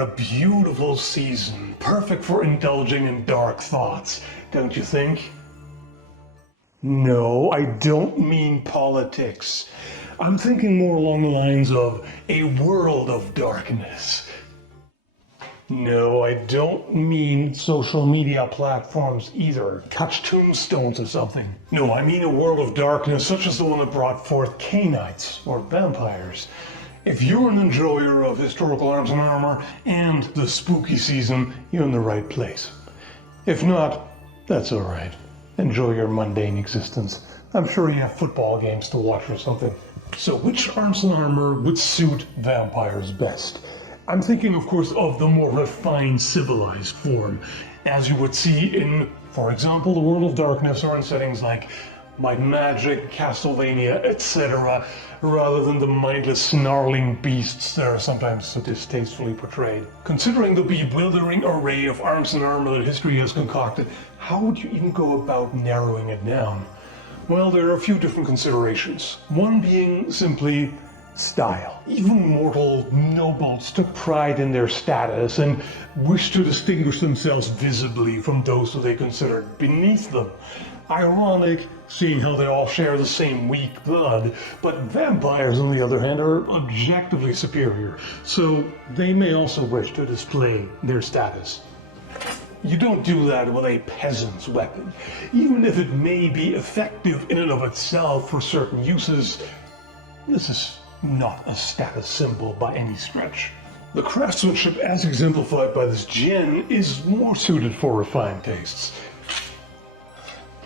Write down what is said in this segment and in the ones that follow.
What a beautiful season, perfect for indulging in dark thoughts, don't you think? No, I don't mean politics. I'm thinking more along the lines of a world of darkness. No, I don't mean social media platforms either. Touch tombstones or something. No, I mean a world of darkness such as the one that brought forth Cainites or vampires. If you're an enjoyer of historical arms and armor and the spooky season, you're in the right place. If not, that's alright. Enjoy your mundane existence. I'm sure you have football games to watch or something. So which arms and armor would suit vampires best? I'm thinking, of course, of the more refined, civilized form, as you would see in, for example, the World of Darkness or in settings like Might and Magic, Castlevania, etc., rather than the mindless, snarling beasts that are sometimes so distastefully portrayed. Considering the bewildering array of arms and armor that history has concocted, how would you even go about narrowing it down? Well, there are a few different considerations. One being simply style. Even mortal nobles took pride in their status and wished to distinguish themselves visibly from those who they considered beneath them. Ironic, seeing how they all share the same weak blood, but vampires, on the other hand, are objectively superior, so they may also wish to display their status. You don't do that with a peasant's weapon. Even if it may be effective in and of itself for certain uses, this is not a status symbol by any stretch. The craftsmanship as exemplified by this jian is more suited for refined tastes.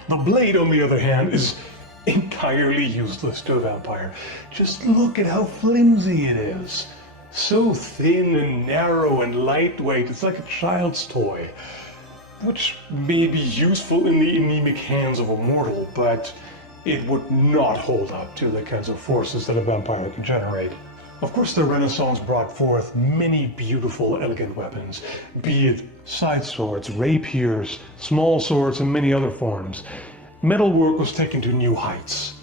The blade, on the other hand, is entirely useless to a vampire. Just look at how flimsy it is. So thin and narrow and lightweight, it's like a child's toy. Which may be useful in the anemic hands of a mortal, but it would not hold up to the kinds of forces that a vampire can generate. Of course, the Renaissance brought forth many beautiful, elegant weapons, be it side swords, rapiers, small swords, and many other forms. Metalwork was taken to new heights.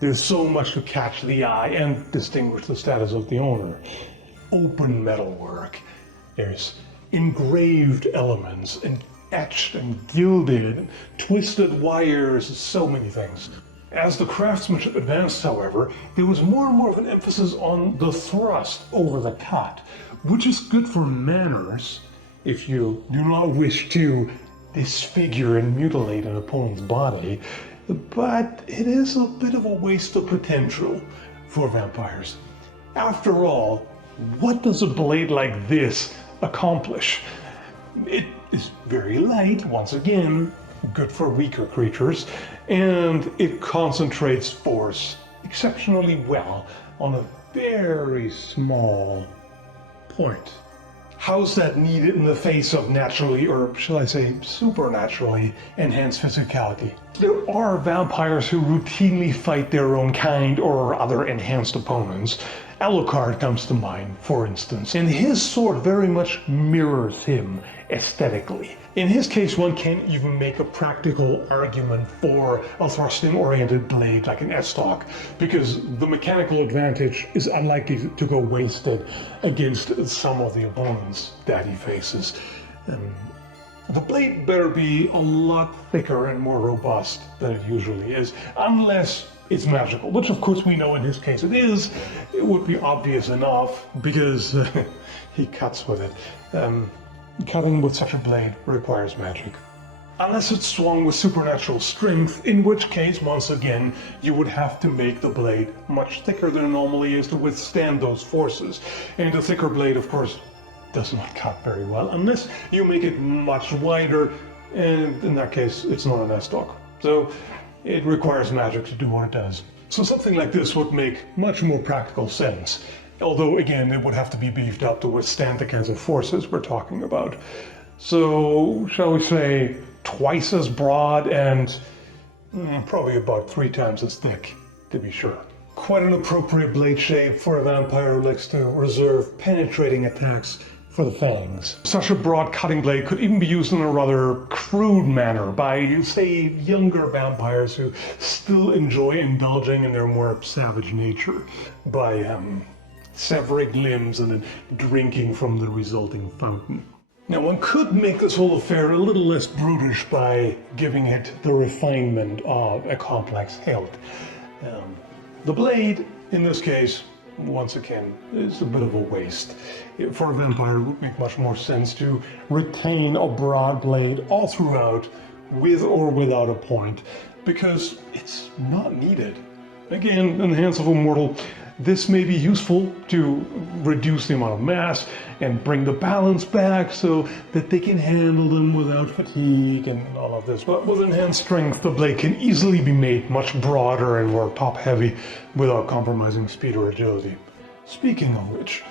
There's so much to catch the eye and distinguish the status of the owner. Open metalwork. There's engraved elements, and etched and gilded, and twisted wires, so many things. As the craftsmanship advanced, however, there was more and more of an emphasis on the thrust over the cut, which is good for manners if you do not wish to disfigure and mutilate an opponent's body, but it is a bit of a waste of potential for vampires. After all, what does a blade like this accomplish? It is very light, once again, good for weaker creatures, and it concentrates force exceptionally well on a very small point. How's that needed in the face of naturally, or shall I say supernaturally, enhanced physicality? There are vampires who routinely fight their own kind or other enhanced opponents. Alucard comes to mind, for instance, and his sword very much mirrors him aesthetically. In his case, one can't even make a practical argument for a thrusting-oriented blade like an S-stock, because the mechanical advantage is unlikely to go wasted against some of the opponents that he faces. The blade better be a lot thicker and more robust than it usually is, unless it's magical, which of course we know in his case it is. It would be obvious enough, because he cuts with it. Cutting with such a blade requires magic. Unless it's swung with supernatural strength, in which case, once again, you would have to make the blade much thicker than it normally is to withstand those forces. And a thicker blade, of course, does not cut very well, unless you make it much wider, and in that case, it's not an S-stock. So it requires magic to do what it does. So something like this would make much more practical sense. Although, again, it would have to be beefed up to withstand the kinds of forces we're talking about. So, shall we say, twice as broad and probably about 3 times as thick, to be sure. Quite an appropriate blade shape for a vampire who likes to reserve penetrating attacks for the fangs. Such a broad cutting blade could even be used in a rather crude manner by, say, younger vampires who still enjoy indulging in their more savage nature by severing limbs and then drinking from the resulting fountain. Now, one could make this whole affair a little less brutish by giving it the refinement of a complex hilt. The blade, in this case, once again, is a bit of a waste. For a vampire, it would make much more sense to retain a broad blade all throughout, with or without a point, because it's not needed. Again, in the hands of a mortal, this may be useful to reduce the amount of mass and bring the balance back so that they can handle them without fatigue and all of this. But with enhanced strength, the blade can easily be made much broader and more top-heavy without compromising speed or agility. Speaking of which,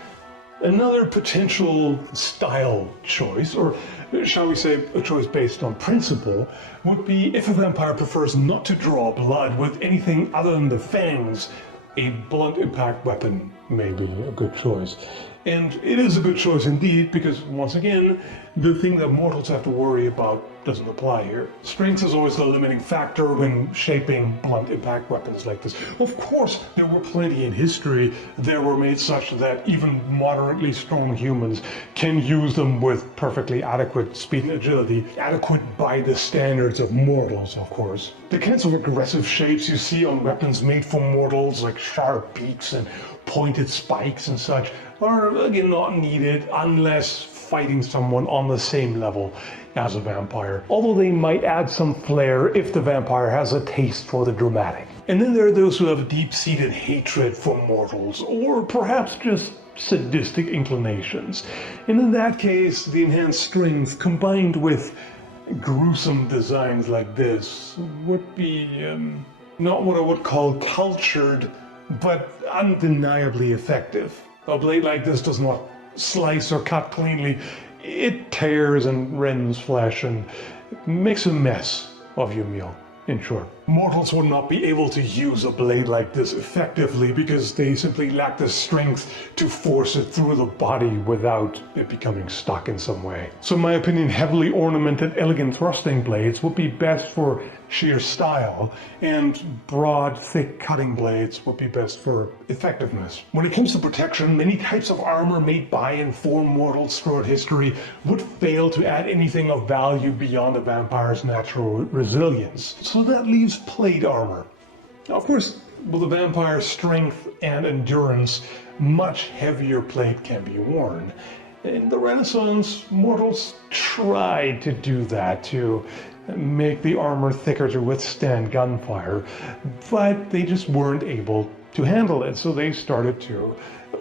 another potential style choice, or shall we say a choice based on principle, would be if a vampire prefers not to draw blood with anything other than the fangs, a blunt impact weapon may be a good choice. And it is a good choice indeed, because once again, the thing that mortals have to worry about doesn't apply here. Strength is always the limiting factor when shaping blunt impact weapons like this. Of course, there were plenty in history that were made such that even moderately strong humans can use them with perfectly adequate speed and agility, adequate by the standards of mortals, of course. The kinds of aggressive shapes you see on weapons made for mortals, like sharp beaks and pointed spikes and such, are again not needed unless fighting someone on the same level as a vampire, although they might add some flair if the vampire has a taste for the dramatic. And then there are those who have deep-seated hatred for mortals, or perhaps just sadistic inclinations. And in that case, the enhanced strength combined with gruesome designs like this would be not what I would call cultured, but undeniably effective. A blade like this does not slice or cut cleanly. It tears and rends flesh and makes a mess of your meal, in short. Mortals would not be able to use a blade like this effectively because they simply lack the strength to force it through the body without it becoming stuck in some way. So in my opinion, heavily ornamented, elegant thrusting blades would be best for sheer style, and broad, thick cutting blades would be best for effectiveness. When it comes to protection, many types of armor made by and for mortals throughout history would fail to add anything of value beyond a vampire's natural resilience. So that leaves plate armor. Now, of course, with a vampire's strength and endurance, much heavier plate can be worn. In the Renaissance, mortals tried to do that to make the armor thicker to withstand gunfire, but they just weren't able to handle it, so they started to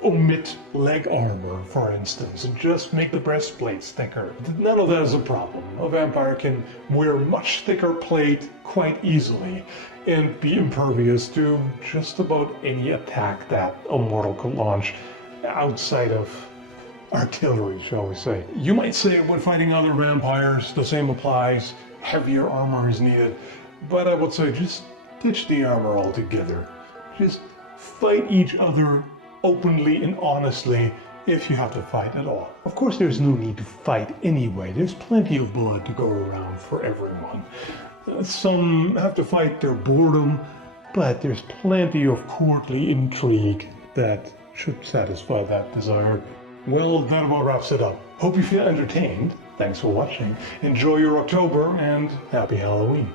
omit leg armor, for instance, and just make the breastplates thicker. None of that is a problem. A vampire can wear much thicker plate quite easily and be impervious to just about any attack that a mortal could launch outside of artillery, shall we say. You might say when fighting other vampires, the same applies. Heavier armor is needed, but I would say just ditch the armor altogether. Just fight each other openly and honestly if you have to fight at all. Of course, there's no need to fight anyway. There's plenty of blood to go around for everyone. Some have to fight their boredom, but there's plenty of courtly intrigue that should satisfy that desire. Well, that about wraps it up. Hope you feel entertained. Thanks for watching. Enjoy your October and happy Halloween.